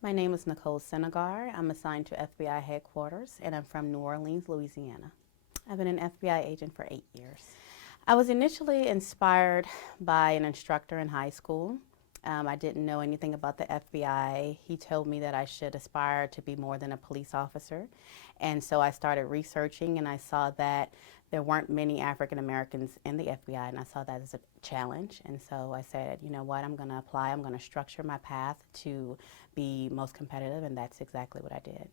My name is Nicole Sinegar. I'm assigned to FBI headquarters and I'm from New Orleans, Louisiana. I've been an FBI agent for 8 years. I was initially inspired by an instructor in high school. I didn't know anything about the FBI. He told me that I should aspire to be more than a police officer. And so I started researching and I saw that there weren't many African Americans in the FBI, and I saw that as a challenge. And so I said, you know what, I'm going to apply. I'm going to structure my path to be most competitive, and that's exactly what I did.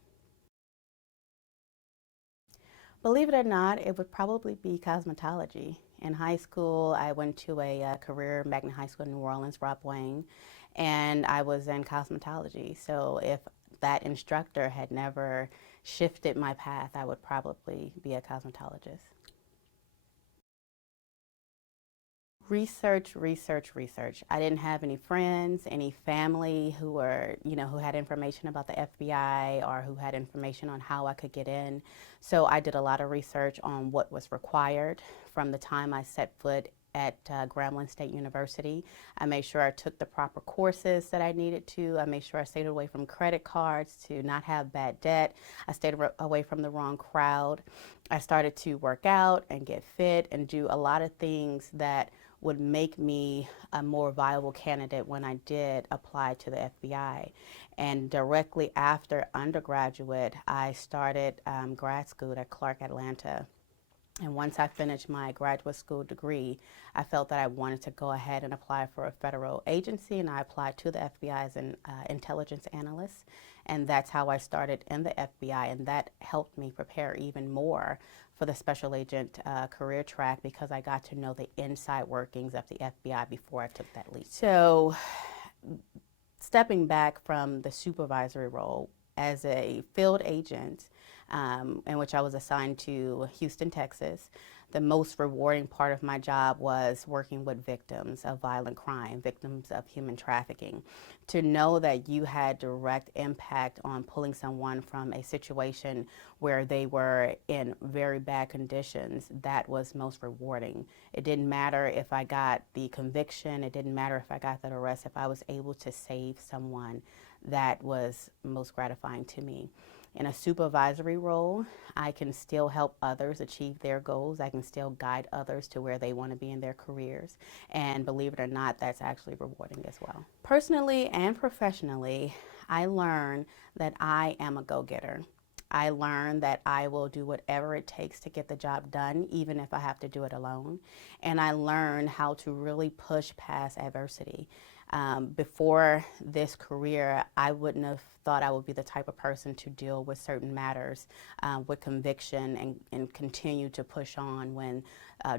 Believe it or not, it would probably be cosmetology. In high school, I went to a career magnet high school in New Orleans, Rob Wayne, and I was in cosmetology. So if that instructor had never shifted my path, I would probably be a cosmetologist. Research, research, research. I didn't have any friends, any family who were, who had information about the FBI or who had information on how I could get in. So I did a lot of research on what was required from the time I set foot at Grambling State University. I made sure I took the proper courses that I needed to. I made sure I stayed away from credit cards to not have bad debt. I stayed away from the wrong crowd. I started to work out and get fit and do a lot of things that would make me a more viable candidate when I did apply to the FBI. And directly after undergraduate, I started grad school at Clark Atlanta. And once I finished my graduate school degree, I felt that I wanted to go ahead and apply for a federal agency, and I applied to the FBI as an intelligence analyst. And that's how I started in the FBI, and that helped me prepare even more for the special agent career track because I got to know the inside workings of the FBI before I took that leap. So, stepping back from the supervisory role as a field agent, in which I was assigned to Houston, Texas, the most rewarding part of my job was working with victims of violent crime, victims of human trafficking. To know that you had direct impact on pulling someone from a situation where they were in very bad conditions, that was most rewarding. It didn't matter if I got the conviction, it didn't matter if I got that arrest, if I was able to save someone, that was most gratifying to me. In a supervisory role, I can still help others achieve their goals. I can still guide others to where they want to be in their careers. And believe it or not, that's actually rewarding as well. Personally and professionally, I learned that I am a go-getter. I learned that I will do whatever it takes to get the job done, even if I have to do it alone. And I learned how to really push past adversity. Before this career, I wouldn't have thought I would be the type of person to deal with certain matters with conviction and continue to push on when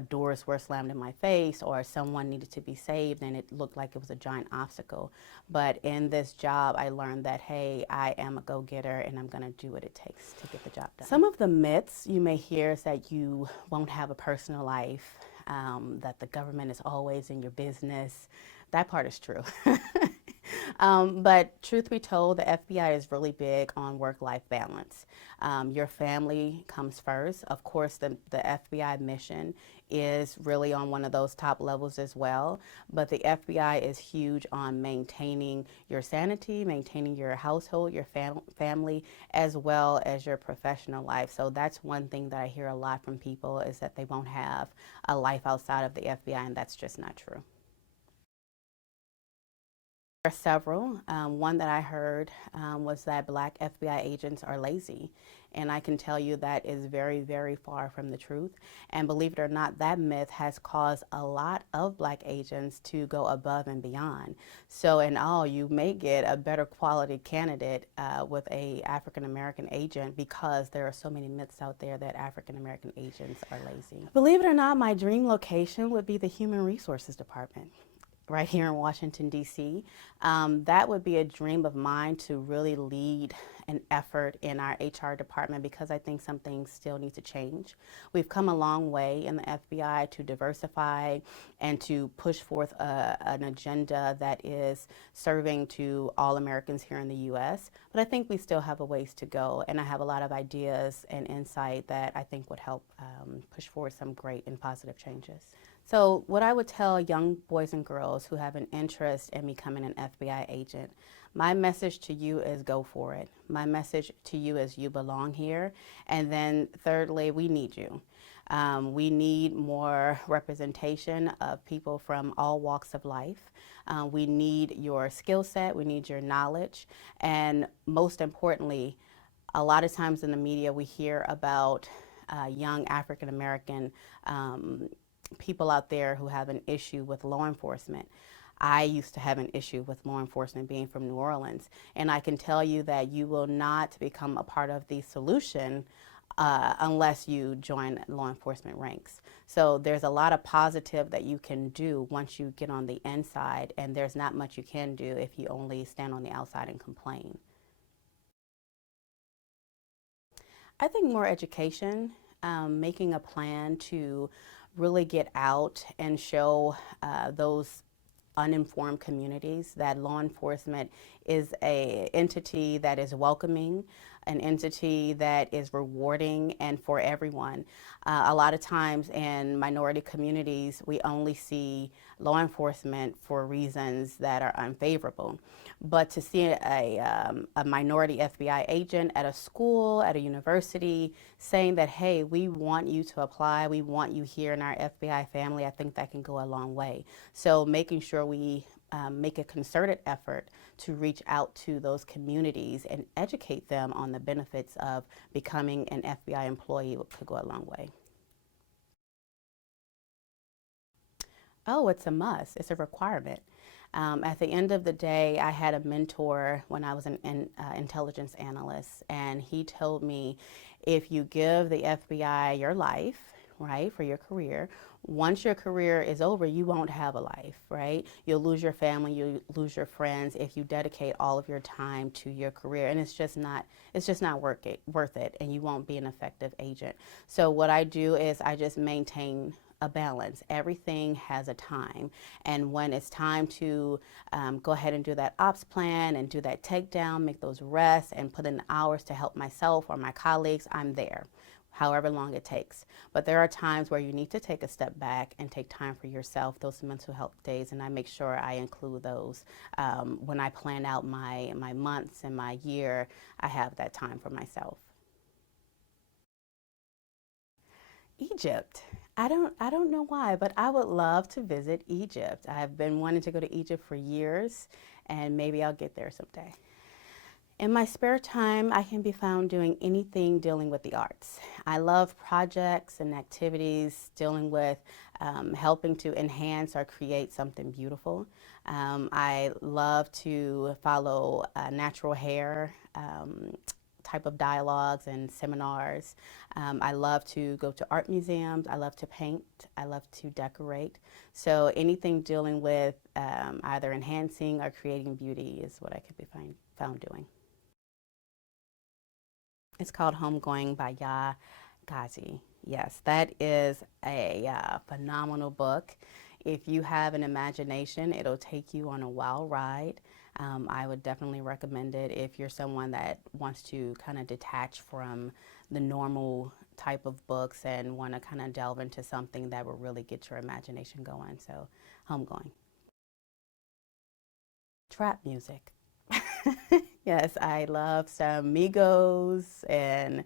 doors were slammed in my face or someone needed to be saved and it looked like it was a giant obstacle. But in this job, I learned that, hey, I am a go-getter and I'm going to do what it takes to get the job done. Some of the myths you may hear is that you won't have a personal life, that the government is always in your business. That part is true. But truth be told, the FBI is really big on work-life balance. Your family comes first. Of course, the FBI mission is really on one of those top levels as well. But the FBI is huge on maintaining your sanity, maintaining your household, your family, as well as your professional life. So that's one thing that I hear a lot from people is that they won't have a life outside of the FBI, and that's just not true. There are several. One that I heard was that black FBI agents are lazy. And I can tell you that is very, very far from the truth. And believe it or not, that myth has caused a lot of black agents to go above and beyond. So in all, you may get a better quality candidate with a African American agent because there are so many myths out there that African American agents are lazy. Believe it or not, my dream location would be the Human Resources Department right here in Washington, D.C. That would be a dream of mine to really lead an effort in our HR department because I think some things still need to change. We've come a long way in the FBI to diversify and to push forth an agenda that is serving to all Americans here in the U.S., but I think we still have a ways to go, and I have a lot of ideas and insight that I think would help push forward some great and positive changes. So what I would tell young boys and girls who have an interest in becoming an FBI agent, My message to you is go for it. My message to you is you belong here. And then thirdly, we need you. We need more representation of people from all walks of life. We need your skill set, we need your knowledge, and most importantly, a lot of times in the media we hear about young African American people out there who have an issue with law enforcement. I used to have an issue with law enforcement being from New Orleans, and I can tell you that you will not become a part of the solution unless you join law enforcement ranks. So there's a lot of positive that you can do once you get on the inside, and there's not much you can do if you only stand on the outside and complain. I think more education, making a plan to really get out and show those uninformed communities that law enforcement is a entity that is welcoming, an entity that is rewarding and for everyone. A lot of times in minority communities, we only see law enforcement for reasons that are unfavorable. But to see a minority FBI agent at a school, at a university, saying that, hey, we want you to apply, we want you here in our FBI family, I think that can go a long way. So making sure we make a concerted effort to reach out to those communities and educate them on the benefits of becoming an FBI employee could go a long way. Oh, it's a must. It's a requirement. At the end of the day, I had a mentor when I was an intelligence analyst, and he told me if you give the FBI your life, right, for your career, once your career is over, you won't have a life, right? You'll lose your family, you'll lose your friends if you dedicate all of your time to your career, and it's just not worth it, and you won't be an effective agent. So what I do is I just maintain a balance. Everything has a time, and when it's time to go ahead and do that ops plan and do that takedown, make those rests and put in the hours to help myself or my colleagues, I'm there however long it takes. But there are times where you need to take a step back and take time for yourself, those mental health days, and I make sure I include those. When I plan out my months and my year, I have that time for myself. Egypt. I don't know why, but I would love to visit Egypt. I've been wanting to go to Egypt for years, and maybe I'll get there someday. In my spare time, I can be found doing anything dealing with the arts. I love projects and activities dealing with helping to enhance or create something beautiful. I love to follow natural hair type of dialogues and seminars. I love to go to art museums. I love to paint. I love to decorate. So anything dealing with either enhancing or creating beauty is what I could be found doing. It's called Homegoing by Ya Ghazi. Yes, that is a phenomenal book. If you have an imagination, it'll take you on a wild ride. I would definitely recommend it if you're someone that wants to kind of detach from the normal type of books and want to kind of delve into something that will really get your imagination going. So, Homegoing. Trap music. Yes, I love some Migos, and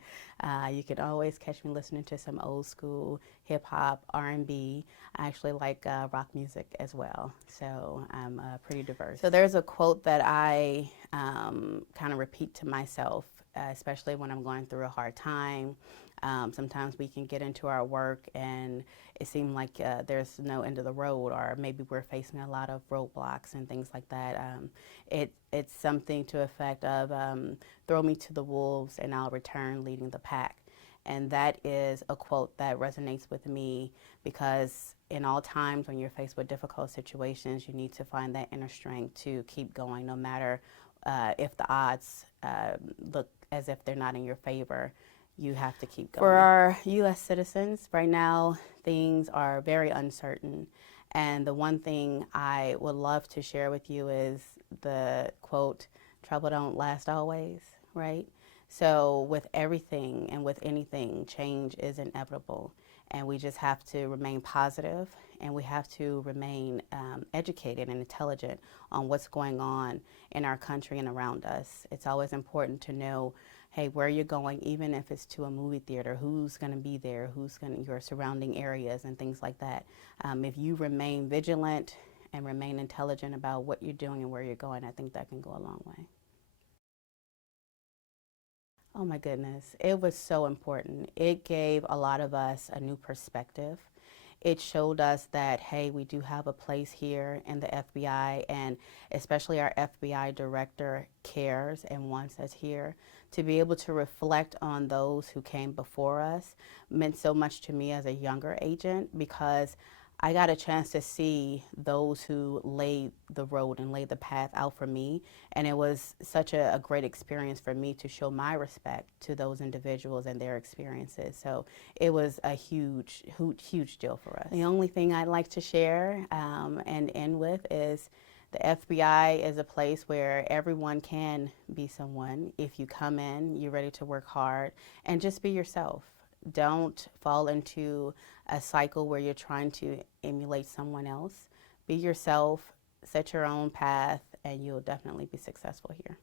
you can always catch me listening to some old school hip hop, R&B. I actually like rock music as well, so I'm pretty diverse. So there's a quote that I kind of repeat to myself, especially when I'm going through a hard time. Sometimes we can get into our work and it seems like there's no end of the road, or maybe we're facing a lot of roadblocks and things like that. It's something to effect of throw me to the wolves and I'll return leading the pack. And that is a quote that resonates with me because in all times when you're faced with difficult situations, you need to find that inner strength to keep going no matter if the odds look as if they're not in your favor. You have to keep going. For our U.S. citizens, right now, things are very uncertain. And the one thing I would love to share with you is the quote, trouble don't last always, right? So with everything and with anything, change is inevitable. And we just have to remain positive and we have to remain educated and intelligent on what's going on in our country and around us. It's always important to know, hey, where you're going, even if it's to a movie theater, who's going to be there, your surrounding areas and things like that. If you remain vigilant and remain intelligent about what you're doing and where you're going, I think that can go a long way. Oh my goodness, it was so important. It gave a lot of us a new perspective. It showed us that, hey, we do have a place here in the FBI, and especially our FBI director cares and wants us here. To be able to reflect on those who came before us meant so much to me as a younger agent, because I got a chance to see those who laid the road and laid the path out for me. And it was such a great experience for me to show my respect to those individuals and their experiences. So it was a huge, huge, huge deal for us. The only thing I'd like to share and end with is the FBI is a place where everyone can be someone. If you come in, you're ready to work hard, and just be yourself. Don't fall into a cycle where you're trying to emulate someone else. Be yourself, set your own path, and you'll definitely be successful here.